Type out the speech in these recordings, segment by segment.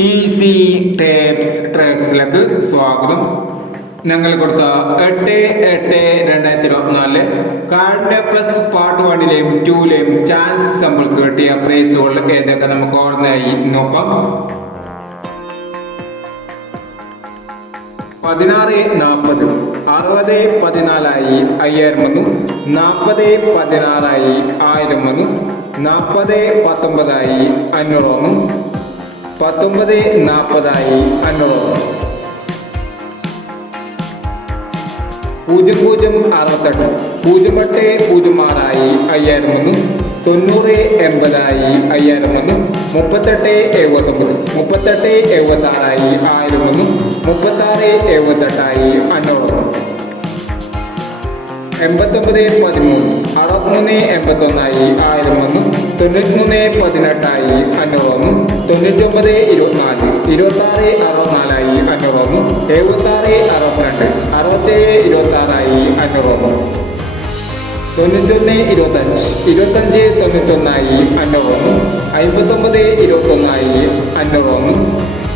Easy tapes ട്രാക്സിലേക്ക് സ്വാഗതം. ഞങ്ങൾ കൊടുത്ത 8/8/2024 കാർഡിന്റെ പ്ലസ് പാർട്ട് 1ലെയും 2ലെയും ചാൻസ് നമ്മൾക്ക് കിട്ടിയ പ്രൈസുകൾ ഏതൊക്കെ നമുക്ക് ഓർമ്മയായി നോക്കാം. 16-40 60-14 5000 വന്നു. 40-16 1000 വന്നു. 40-19 500 വന്നു. 19-40 500 0068 08-06 5000 വന്നു. 90-80 5000 വന്നു. 38-79 38-76 1000 വന്നു. 36-78 500 89-13 63-81 1000 വന്നു. 93-18 500 വന്നു. 99-24 26-64 500 വന്നു. 76-62 67-26 500 വന്നു. 91-25 25-91 500 വന്നു. 59-21 500 വന്നു.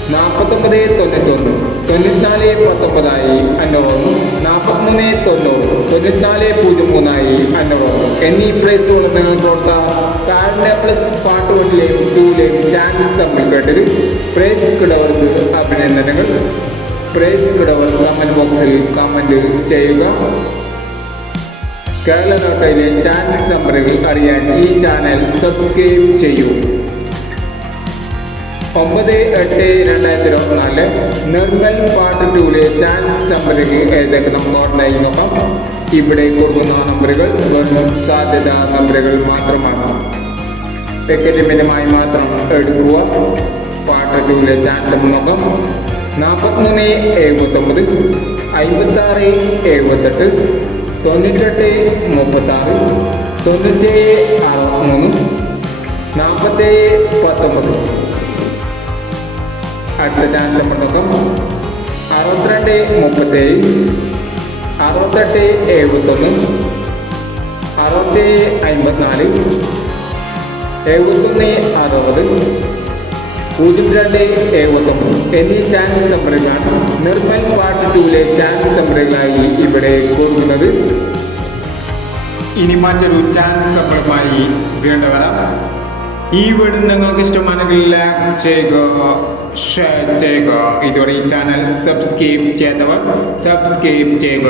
49-91 94-19 500 വന്നു. 43-90 94-03 500 വന്നു എന്നീ പ്രൈസുകൾ നിങ്ങൾ കൊടുത്താൽ കാർഡിന്റെ പ്ലസ് പാർട്ട് 1ലെയും 2ലെയും ചാൻസ് നമ്മൾ കേട്ടത്. പ്രൈസ് കിടവർക്ക് അഭിനന്ദനങ്ങൾ. പ്രൈസ് കിടവർ കമന്റ് ബോക്സിൽ കമന്റ് ചെയ്യുക. കേരള നോട്ടയിലെ ചാൻസ് നമ്പറുകൾ അറിയാൻ ഈ ചാനൽ സബ്സ്ക്രൈബ് ചെയ്യൂ. 9/8/2024 നിർമ്മൽ പാർട്ട് 2ലെ ചാൻസ് നമ്പറുകൾ ഏതൊക്കെ നമുക്ക് ഓർമ്മയായി നോക്കാം. ഇവിടെ കൊടുക്കുന്ന നമ്പറുകൾ വെറും സാധ്യത നമ്പറുകൾ മാത്രമാണ്. ടിക്കറ്റുമായി മാത്രം എടുക്കുക. പാർട്ട് 2ലെ ചാൻസ് നോക്കാം. 43-79 56-78 98-36 97-63 47-19 അടുത്ത ചാൻസ് നമ്മൾ നോക്കാം. 62-37 68-71 60-54 71-60 02-79 എന്നീ ചാൻസ് നമ്പറുകളാണ് നിർമ്മൽ പാർട്ട് 2ലെ ചാൻസ് നമ്പറുകളായി ഇവിടെ കൊടുക്കുന്നത്. ഇനി മറ്റൊരു ചാൻസ് നമ്പറുമായി വീണ്ടും വരാം. ഈ വീഡിയോ നിങ്ങൾക്ക് ഇഷ്ടമാണെങ്കിൽ ലൈക്ക് ചെയ്യുക, ഷെയർ ചെയ്യുക. ഇതുവരെ ഈ ചാനൽ സബ്സ്ക്രൈബ് ചെയ്യാത്തവർ സബ്സ്ക്രൈബ് ചെയ്യുക.